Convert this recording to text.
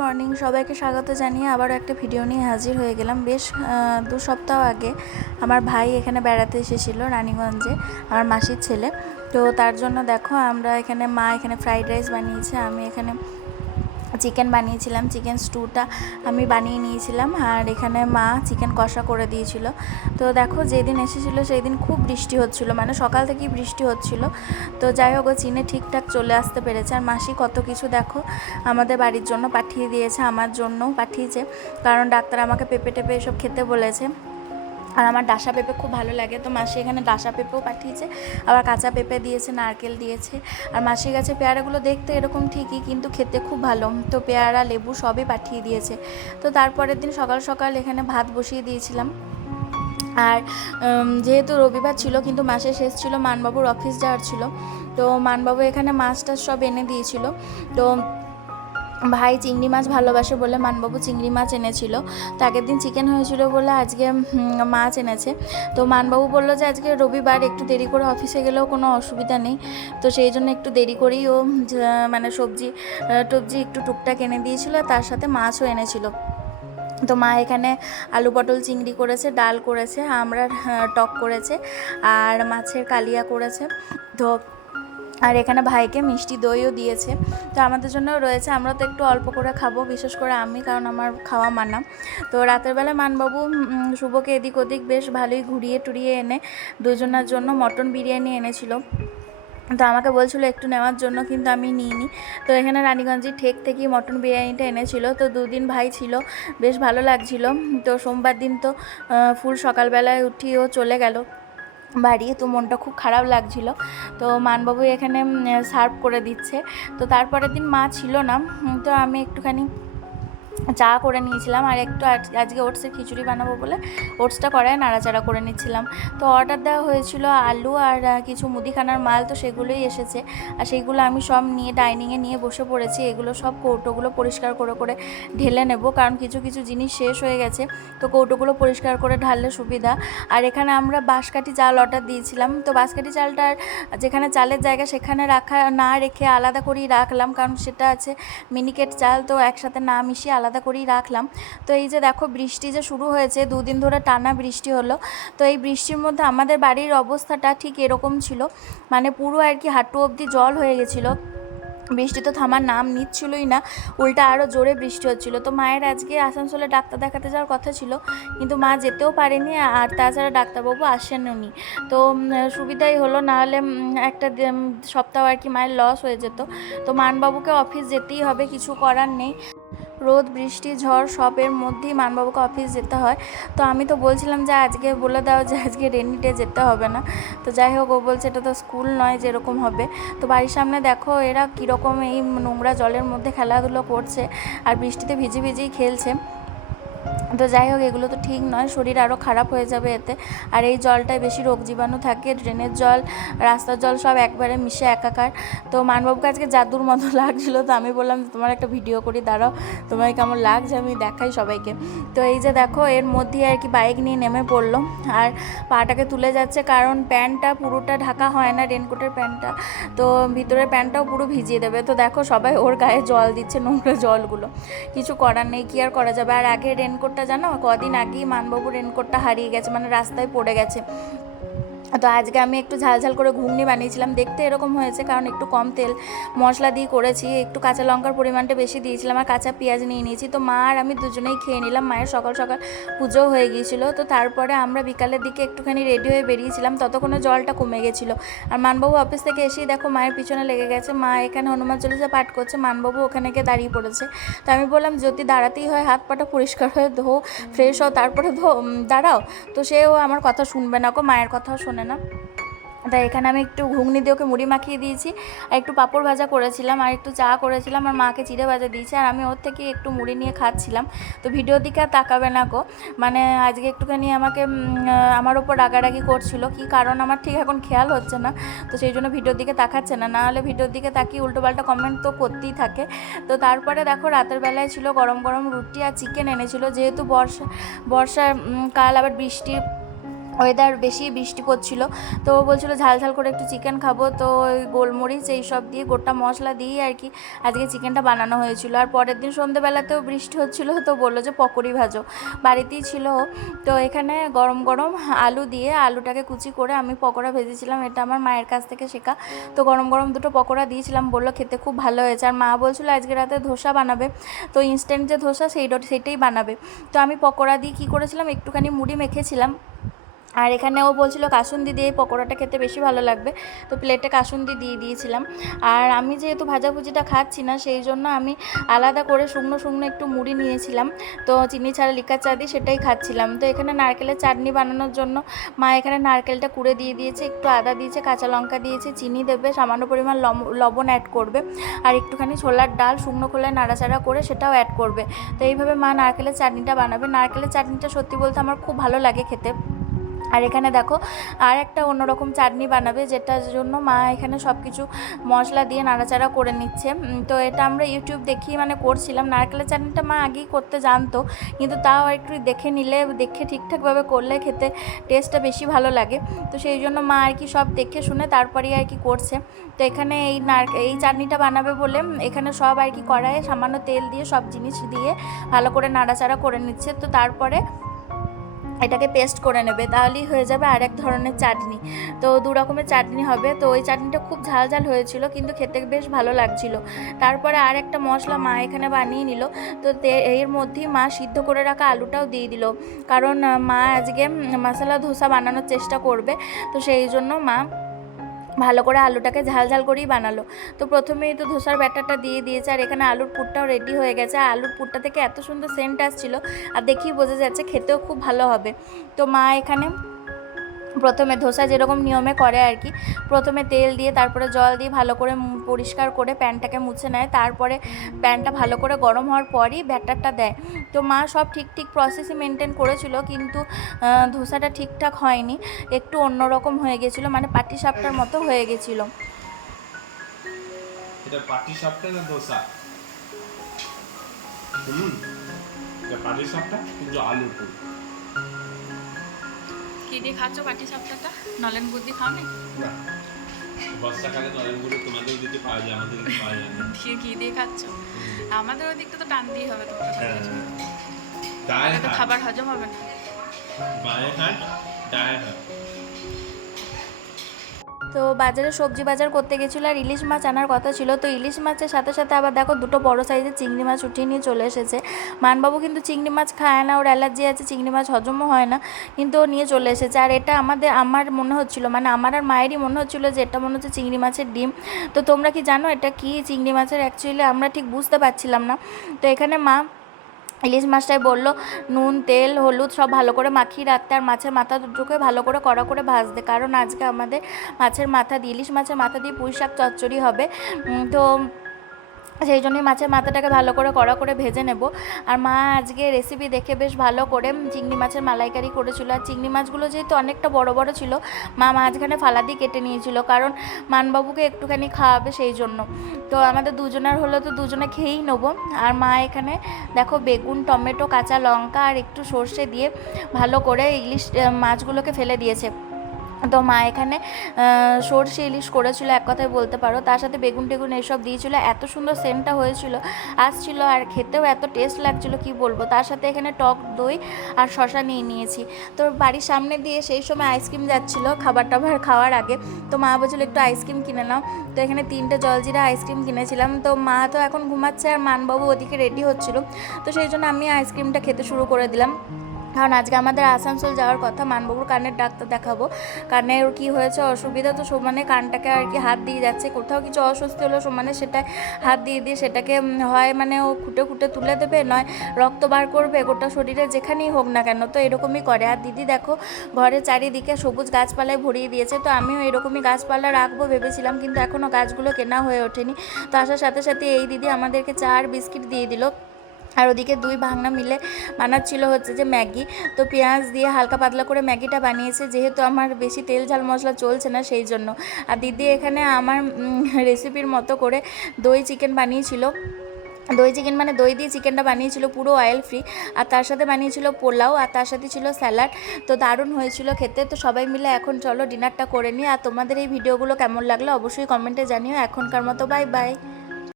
Morning, সবাইকে স্বাগত জানিয়ে আবারও একটা ভিডিও নিয়ে হাজির হয়ে গেলাম। বেশ 2 সপ্তাহ আগে আমার ভাই এখানে বেড়াতে এসেছিল রানীগঞ্জে, আমার মাসির ছেলে। তো তার জন্য দেখো আমরা এখানে, মা এখানে ফ্রাইড রাইস বানিয়েছে, আমি এখানে চিকেন বানিয়েছিলাম, চিকেন স্টুটা আমি বানিয়ে নিয়েছিলাম, আর এখানে মা চিকেন কষা করে দিয়েছিল। তো দেখো যেদিন এসেছিলো সেই দিন খুব বৃষ্টি হচ্ছিলো, মানে সকাল থেকেই বৃষ্টি হচ্ছিলো। তো যাই হোক, চিনে ঠিকঠাক চলে আসতে পেরেছে। আর মাসি কত কিছু দেখো আমাদের বাড়ির জন্য পাঠিয়ে দিয়েছে, আমার জন্যও পাঠিয়েছে, কারণ ডাক্তার আমাকে পেঁপে টেপে এসব খেতে বলেছে। আর আমার ডাসা পেঁপে খুব ভালো লাগে, তো মাসি এখানে ডাসা পেঁপেও পাঠিয়েছে, আবার কাঁচা পেঁপে দিয়েছে, নারকেল দিয়েছে। আর মাসির কাছে পেয়ারাগুলো দেখতে এরকম ঠিকই, কিন্তু খেতে খুব ভালো, তো পেয়ারা লেবু সবই পাঠিয়ে দিয়েছে। তো তারপরের দিন সকাল সকাল এখানে ভাত বসিয়ে দিয়েছিলাম। আর যেহেতু রবিবার ছিল, কিন্তু মাসের শেষ ছিল, মানবাবুর অফিস যাওয়ার ছিল, তো মানবাবু এখানে মাছ টাছ সব এনে দিয়েছিল। তো ভাই চিংড়ি মাছ ভালোবাসে বলে মানবাবু চিংড়ি মাছ এনেছিল। তো আগের দিন চিকেন হয়েছিল বলে আজকে মাছ এনেছে। তো মানবাবু বললো যে আজকে রবিবার, একটু দেরি করে অফিসে গেলেও কোনো অসুবিধা নেই, তো সেই জন্য একটু দেরি করেই ও মানে সবজি টবজি একটু টুকটাক এনে দিয়েছিল, তার সাথে মাছও এনেছিল। তো মা এখানে আলু পটল চিংড়ি করেছে, ডাল করেছে, আমরা টক করেছে, আর মাছের কালিয়া করেছে। তো আর এখানে ভাইকে মিষ্টি দইও দিয়েছে। তো আমাদের জন্যও রয়েছে, আমরা তো একটু অল্প করে খাবো, বিশেষ করে আমি, কারণ আমার খাওয়া মানা। তো রাতের বেলা মানবাবু শুভকে এদিক ওদিক বেশ ভালোই ঘুরিয়ে টুরিয়ে এনে দুজনের জন্য মটন বিরিয়ানি এনেছিল। তো আমাকে বলছিল একটু নেওয়ার জন্য, কিন্তু আমি নিইনি। তো এখানে রানীগঞ্জের ঠেক থেকেই মটন বিরিয়ানিটা এনেছিল। তো 2 দিন ভাই ছিল, বেশ ভালো লাগছিল। তো সোমবার দিন তো ফুল সকালবেলায় উঠিও চলে গেল বাড়ি, তো মনটা খুব খারাপ লাগছিল। তো মানবাবু এখানে সার্ভ করে দিচ্ছে। তো তারপরের দিন মা ছিল না, তো আমি একটুখানি চা করে নিয়েছিলাম, আর একটু আজকে ওটসের খিচুড়ি বানাবো বলে ওটসটা কড়ায় নাড়াচাড়া করে নিচ্ছিলাম। তো অর্ডার দেওয়া হয়েছিল আলু আর কিছু মুদিখানার মাল, তো সেগুলোই এসেছে, আর সেইগুলো আমি সব নিয়ে ডাইনিংয়ে নিয়ে বসে পড়েছি। এগুলো সব কৌটোগুলো পরিষ্কার করে করে ঢেলে নেব, কারণ কিছু কিছু জিনিস শেষ হয়ে গেছে, তো কৌটোগুলো পরিষ্কার করে ঢাললে সুবিধা। আর এখানে আমরা বাঁশকাঠি চাল অর্ডার দিয়েছিলাম, তো বাঁশকাঠি চালটার যেখানে চালের জায়গা সেখানে রাখা না রেখে আলাদা করেই রাখলাম, কারণ সেটা আছে মিনিকেট চাল, তো একসাথে না মিশিয়ে আলাদা করেই রাখলাম। তো এই যে দেখো বৃষ্টি যে শুরু হয়েছে, 2 দিন ধরে টানা বৃষ্টি হলো। তো এই বৃষ্টির মধ্যে আমাদের বাড়ির অবস্থাটা ঠিক এরকম ছিল, মানে পুরো আর কি হাঁটু অবধি জল হয়ে গেছিলো। বৃষ্টি তো থামার নাম নিচ্ছিলই না, উল্টা আরও জোরে বৃষ্টি হচ্ছিলো। তো মায়ের আজকে আসানসোলে ডাক্তার দেখাতে যাওয়ার কথা ছিল, কিন্তু মা যেতেও পারেনি, আর তাছাড়া ডাক্তারবাবু আসেননি। তো সুবিধাই হলো, নাহলে একটা সপ্তাহ আর কি মায়ের লস হয়ে যেত। তো মানবাবুকে অফিস যেতেই হবে, কিছু করার নেই। রোদ বৃষ্টি ঝড় সবের মধ্যেই মানবাবুকে অফিস যেতে হয়। তো আমি তো বলছিলাম যে আজকে বলে দাও যে আজকে রেনি ডে যেতে হবে না। তো যাই হোক, ও বলছে এটা তো স্কুল নয় যেরকম হবে। তো বাড়ির সামনে দেখো এরা কীরকম এই নোংরা জলের মধ্যে খেলাধুলো করছে, আর বৃষ্টিতে ভিজে ভিজেই খেলছে। তো যাই হোক, এগুলো তো ঠিক নয়, শরীর আরও খারাপ হয়ে যাবে এতে। আর এই জলটায় বেশি রোগ জীবাণু থাকে, ড্রেনের জল রাস্তার জল সব একবারে মিশে একাকার। তো মানবাবুকে আজকে জাদুর মতো লাগছিলো, তো আমি বললাম তোমার একটা ভিডিও করি, দাঁড়াও তোমার কেমন লাগছে আমি দেখাই সবাইকে। তো এই যে দেখো এর মধ্যে আর কি বাইক নিয়ে নেমে পড়লো, আর পাটাকে তুলে যাচ্ছে, কারণ প্যান্টটা পুরোটা ঢাকা হয় না, রেনকোটের প্যান্টটা, তো ভিতরের প্যান্টটাও পুরো ভিজিয়ে দেবে। তো দেখো সবাই ওর গায়ে জল দিচ্ছে, নোংরা জলগুলো, কিছু করার নেই, কি আর করা যাবে। আর আগে রেনকোটটা জানো, কদিন আগেই মানবাবুর রেনকোটটা হারিয়ে গেছে, মানে রাস্তায় পড়ে গেছে। তো আজকে আমি একটু ঝালঝাল করে ঘুগনি বানিয়েছিলাম, দেখতে এরকম হয়েছে কারণ একটু কম তেল মশলা দিয়ে করেছি, একটু কাঁচা লঙ্কার পরিমাণটা বেশি দিয়েছিলাম, আর কাঁচা পেঁয়াজ নিয়ে নিয়েছি। তো মা আর আমি দুজনেই খেয়ে নিলাম, মায়ের সকাল সকাল পুজোও হয়ে গিয়েছিলো। তো তারপরে আমরা বিকালের দিকে একটুখানি রেডি হয়ে বেরিয়েছিলাম, ততক্ষণে জলটা কমে গেছিলো। আর মানবাবু অফিস থেকে এসেই দেখো মায়ের পিছনে লেগে গেছে, মা এখানে হনুমান চল্লিশা পাঠ করছে, মানবাবু ওখানে গিয়ে দাঁড়িয়ে পড়েছে। তো আমি বললাম যদি দাঁড়াতেই হয় হাত পাটা পরিষ্কার হয়ে ধো, ফ্রেশ হও, তারপরে দাঁড়াও। তো সেও আমার কথা শুনবে না, মায়ের কথাও শোনে না। তাই এখানে আমি একটু ঘুগনি দিয়ে ওকে মুড়ি মাখিয়ে দিয়েছি, আর একটু পাঁপড় ভাজা করেছিলাম, আর একটু চা করেছিলাম, আর মাকে চিড়ে ভাজা দিয়েছি, আর আমি ওর থেকে একটু মুড়ি নিয়ে খাচ্ছিলাম। তো ভিডিওর দিকে আর তাকাবে না গো, মানে আজকে একটুখানি আমাকে আমার ওপর রাগারাগি করছিল, কি কারণ আমার ঠিক এখন খেয়াল হচ্ছে না, তো সেই জন্য ভিডিওর দিকে তাকাচ্ছে না, নাহলে ভিডিওর দিকে তাকিয়ে উল্টোপাল্টা কমেন্ট তো করতেই থাকে। তো তারপরে দেখো রাতের বেলায় ছিল গরম গরম রুটি আর চিকেন এনেছিল, যেহেতু বর্ষা কাল, আবার বৃষ্টি ওয়েদার বেশি বৃষ্টি পড়ছিল, তো ও বলছিলো ঝাল ঝাল করে একটু চিকেন খাবো, তো ওই গোলমরিচ এইসব দিয়ে গোটা মশলা দিয়ে আর কি আজকে চিকেনটা বানানো হয়েছিল। আর পরের দিন সন্ধ্যেবেলাতেও বৃষ্টি হচ্ছিলো, তো বললো যে পকোড়ি ভাজো, বাড়িতেই ছিল। তো এখানে গরম গরম আলু দিয়ে আলুটাকে কুচি করে আমি পকোড়া ভেজেছিলাম, এটা আমার মায়ের কাছ থেকে শেখা। তো গরম গরম দুটো পকোড়া দিয়েছিলাম, বললো খেতে খুব ভালো হয়েছে। আর মা বলছিলো আজকে রাতে ধোসা বানাবে, তো ইনস্ট্যান্ট যে ধোসা সেইটাই বানাবে। তো আমি পকোড়া দিয়ে কী করেছিলাম, একটুখানি মুড়ি মেখেছিলাম। আর এখানে ও বলছিল কাসুন্দি দিয়ে এই পকোড়াটা খেতে বেশি ভালো লাগবে, তো প্লেটে কাসুন্দি দিয়ে দিয়েছিলাম। আর আমি যেহেতু ভাজাভুজিটা খাচ্ছি না, সেই জন্য আমি আলাদা করে শুকনো শুকনো একটু মুড়ি নিয়েছিলাম, তো চিনি ছাড়া লিকার চা দিয়ে সেটাই খাচ্ছিলাম। তো এখানে নারকেলের চাটনি বানানোর জন্য মা এখানে নারকেলটা কুড়ে দিয়ে দিয়েছে, একটু আদা দিয়েছে, কাঁচা লঙ্কা দিয়েছে, চিনি দেবে, সামান্য পরিমাণ লবণ অ্যাড করবে, আর একটুখানি ছোলার ডাল শুকনো খোলায় নাড়াচাড়া করে সেটাও অ্যাড করবে। তো এইভাবে মা নারকেলের চাটনিটা বানাবে। নারকেলের চাটনিটা সত্যি বলতে আমার খুব ভালো লাগে খেতে। আর এখানে দেখো আর একটা অন্যরকম চাটনি বানাবে, যেটার জন্য মা এখানে সব কিছু মশলা দিয়ে নাড়াচাড়া করে নিচ্ছে। তো এটা আমরা ইউটিউব দেখি মানে করছিলাম। নারকেলের চাটনিটা মা আগেই করতে জানতো, কিন্তু তাও একটু দেখে ঠিকঠাকভাবে করলে খেতে টেস্টটা বেশি ভালো লাগে। তো সেই জন্য মা আর কি সব দেখে শুনে তারপরেই আর কি করছে। তো এখানে এই চাটনিটা বানাবে বলে এখানে সব আর কি কড়াইয়ে সামান্য তেল দিয়ে সব জিনিস দিয়ে ভালো করে নাড়াচাড়া করে নিচ্ছে। তো তারপরে এটাকে পেস্ট করে নেবে, তাহলেই হয়ে যাবে আর এক ধরনের চাটনি। তো দু রকমের চাটনি হবে। তো ওই চাটনিটা খুব ঝাল ঝাল হয়েছিল, কিন্তু খেতে বেশ ভালো লাগছিল। তারপরে আর একটা মশলা মা এখানে বানিয়ে নিল। তো এর মধ্যেই মা সিদ্ধ করে রাখা আলুটাও দিয়ে দিল, কারণ মা আজকে মশলা ধোসা বানানোর চেষ্টা করবে। তো সেই জন্য মা ভালো করে আলুটাকে ঝাল ঝাল করেই বানালো। তো প্রথমেই তো ধোসার ব্যাটারটা দিয়ে দিয়েছে, আর এখানে আলুর পুরটাও রেডি হয়ে গেছে। আর আলুর পুরটা থেকে এত সুন্দর সেন্ট আসছিল, আর দেখেই বোঝা যাচ্ছে খেতেও খুব ভালো হবে। তো মা এখানে প্রথমে ধোসা যেরকম নিয়মে করে আর কি, প্রথমে তেল দিয়ে তারপরে জল দিয়ে ভালো করে পরিষ্কার করে প্যানটাকে মুছে নেয়। তারপরে প্যানটা ভালো করে গরম হওয়ার পরই ব্যাটারটা দেয়। তো মা সব ঠিক প্রসেসই মেনটেন করেছিল, কিন্তু ধোসাটা ঠিকঠাক হয়নি, একটু অন্যরকম হয়ে গেছিলো, মানে পাটিসাপটার মতো হয়ে গেছিলো। এটা পাটিসাপটা না ধোসা? এটা পাটিসাপটা কিন্তু আলুর পুর। কি দিয়ে খাচ্ছ পাটিসাপটাটা? নলেন গুড় দিয়ে খাও না? বর্ষাকালে নলেন গুড় তোমাদের দিতে পাওয়া যায়, আমাদের দিতে পাওয়া যায় না। কি দিয়ে খাচ্ছ? আমাদের ওই দিকটা তো টান দিয়ে হবে, তোমার তো খাবার হজম হবে না। বায়ে হাট ডায়ে হাট। তো বাজারে সবজি বাজার করতে গেছিলো, আর ইলিশ মাছ আনার কথা ছিল। তো ইলিশ মাছের সাথে সাথে আবার দেখো দুটো বড় সাইজের চিংড়ি মাছ উঠিয়ে নিয়ে চলে এসেছে। মানবাবু কিন্তু চিংড়ি মাছ খায় না, ওর অ্যালার্জি আছে, চিংড়ি মাছ হজমও হয় না, কিন্তু ও নিয়ে চলে এসেছে। আর এটা আমার মনে হচ্ছিলো, মানে আমার আর মায়েরই মনে হচ্ছিলো যে এটা মনে হচ্ছে চিংড়ি মাছের ডিম। তো তোমরা কি জানো এটা কি চিংড়ি মাছের? অ্যাকচুয়ালি আমরা ঠিক বুঝতে পারছিলাম না। তো এখানে মা ইলিশ মাছটাই বললো নুন তেল হলুদ সব ভালো করে মাখিয়ে রাখতে, আর মাছের মাথা দুটোকে ভালো করে কড়া করে ভাজতে, কারণ আজকে আমাদের মাছের মাথা দিয়ে ইলিশ মাছের মাথা দিয়ে পুঁই শাক চচ্চড়ি হবে। তো সেই জন্যই মাছের মাথাটাকে ভালো করে কড়া করে ভেজে নেব। আর মা আজকে রেসিপি দেখে বেশ ভালো করে চিংড়ি মাছের মালাইকারি করেছিল। আর চিংড়ি মাছগুলো যেহেতু অনেকটা বড় বড় ছিল, মা মাঝখানে ফালা দিয়ে কেটে নিয়েছিল, কারণ মানবাবুকে একটুখানি খাওয়াবে সেই জন্য। তো আমাদের দুজনের হলো তো দুজনে খেয়েই নেবো। আর মা এখানে দেখো বেগুন টমেটো কাঁচা লঙ্কা আর একটু সর্ষে দিয়ে ভালো করে ইলিশ মাছগুলোকে ফেলে দিয়েছে। তো মা এখানে সর্ষে ইলিশ করেছিল এক কথায় বলতে পারো, তার সাথে বেগুন টেগুন এইসব দিয়েছিল, এত সুন্দর সেন্টটা হয়েছিল আসছিল, আর খেতেও এত টেস্ট লাগছিলো কি বলবো। তার সাথে এখানে টক দই আর শশা নিয়েছি। তো বাড়ির সামনে দিয়ে সেই সময় আইসক্রিম যাচ্ছিলো খাবার টাবার খাওয়ার আগে, তো মা বলছিল একটু আইসক্রিম কিনে নাও। তো এখানে 3টে জলজিরা আইসক্রিম কিনেছিলাম। তো মা তো এখন ঘুমাচ্ছে, আর মানবাবু ওদিকে রেডি হচ্ছিলো, তো সেই জন্য আমি আইসক্রিমটা খেতে শুরু করে দিলাম। কারণ আজকে আমাদের আসানসোল যাওয়ার কথা, মানবাবুর কানের ডাক্তার দেখাবো, কানের কী হয়েছে অসুবিধা। তো সমানে কানটাকে আর কি হাত দিয়ে যাচ্ছে, কোথাও কিছু অস্বস্তি হলো সমানে সেটাই হাত দিয়ে সেটাকে হয় মানে ও খুঁটে তুলে দেবে, নয় রক্ত বার করবে গোটা শরীরে, যেখানেই হোক না কেন। তো এরকমই করে। আর দিদি দেখো ঘরের চারিদিকে সবুজ গাছপালায় ভরিয়ে দিয়েছে। তো আমিও এরকমই গাছপালা রাখবো ভেবেছিলাম, কিন্তু এখনও গাছগুলো কেনা হয়ে ওঠেনি। তো আসার সাথে সাথে এই দিদি আমাদেরকে চা আর বিস্কিট দিয়ে দিল। আর ওদিকে দুই ভাগনা মিলে বানাচ্ছিল হচ্ছে যে ম্যাগি। তো পেঁয়াজ দিয়ে হালকা পাতলা করে ম্যাগিটা বানিয়েছে, যেহেতু আমার বেশি তেল ঝাল মশলা চলছে না সেই জন্য। আর দিদি এখানে আমার রেসিপির মতো করে দই চিকেন বানিয়েছিল। দই চিকেন মানে দই দিয়ে চিকেনটা বানিয়েছিল পুরো অয়েল ফ্রি, আর তার সাথে বানিয়েছিল পোলাও, আর তার সাথে ছিল স্যালাড। তো দারুণ হয়েছিল খেতে। তো সবাই মিলে এখন চলো ডিনারটা করে নিই। আর তোমাদের এই ভিডিওগুলো কেমন লাগলো অবশ্যই কমেন্টে জানিও। এখনকার মতো বাই বাই।